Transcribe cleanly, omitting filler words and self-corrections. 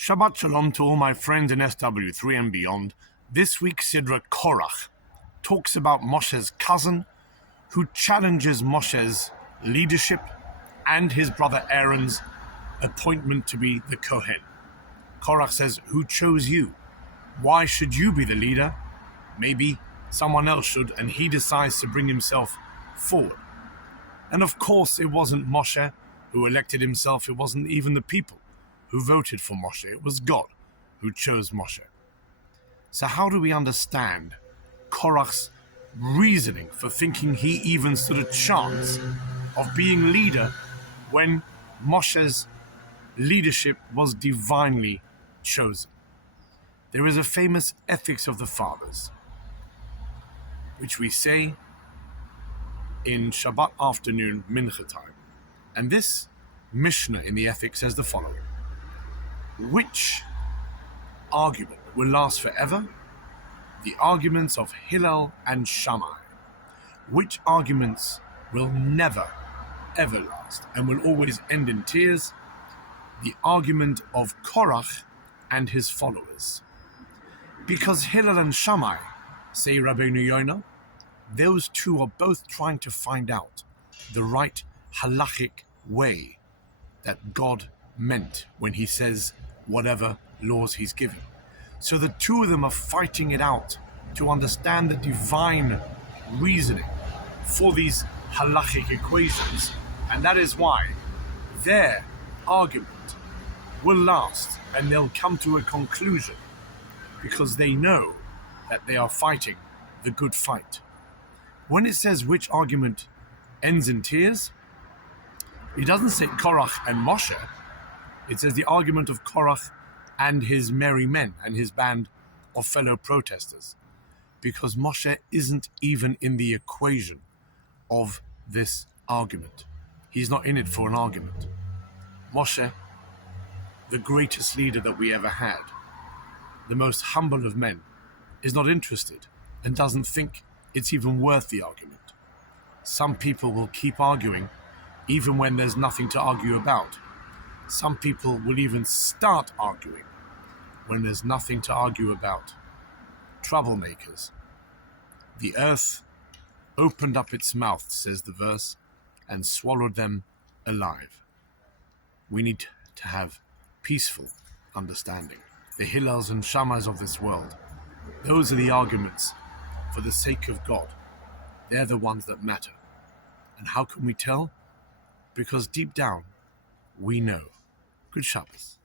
Shabbat Shalom to all my friends in SW3 and beyond. This week's Sidra Korach talks about Moshe's cousin who challenges Moshe's leadership and his brother Aaron's appointment to be the Kohen. Korach says, "Who chose you? Why should you be the leader? Maybe someone else should," and he decides to bring himself forward. And of course, it wasn't Moshe who elected himself. It wasn't even the people who voted for Moshe. It was God who chose Moshe. So how do we understand Korach's reasoning for thinking he even stood a chance of being leader when Moshe's leadership was divinely chosen? There is a famous ethics of the fathers, which we say in Shabbat afternoon mincha time. And this Mishnah in the ethics says the following: which argument will last forever? The arguments of Hillel and Shammai. Which arguments will never, ever last and will always end in tears? The argument of Korach and his followers. Because Hillel and Shammai, say Rabbeinu Yonah, those two are both trying to find out the right halachic way that God meant when he says whatever laws he's giving. So the two of them are fighting it out to understand the divine reasoning for these halachic equations, and that is why their argument will last and they'll come to a conclusion, because they know that they are fighting the good fight. When it says which argument ends in tears, it doesn't say Korach and Moshe. It says the argument of Korach and his merry men and his band of fellow protesters, because Moshe isn't even in the equation of this argument. He's not in it for an argument. Moshe, the greatest leader that we ever had, the most humble of men, is not interested and doesn't think it's even worth the argument. Some people will keep arguing even when there's nothing to argue about. Some people will even start arguing when there's nothing to argue about. Troublemakers. The earth opened up its mouth, says the verse, and swallowed them alive. We need to have peaceful understanding. The Hillels and Shammais of this world, those are the arguments for the sake of God. They're the ones that matter. And how can we tell? Because deep down, we know. Good Shabbos.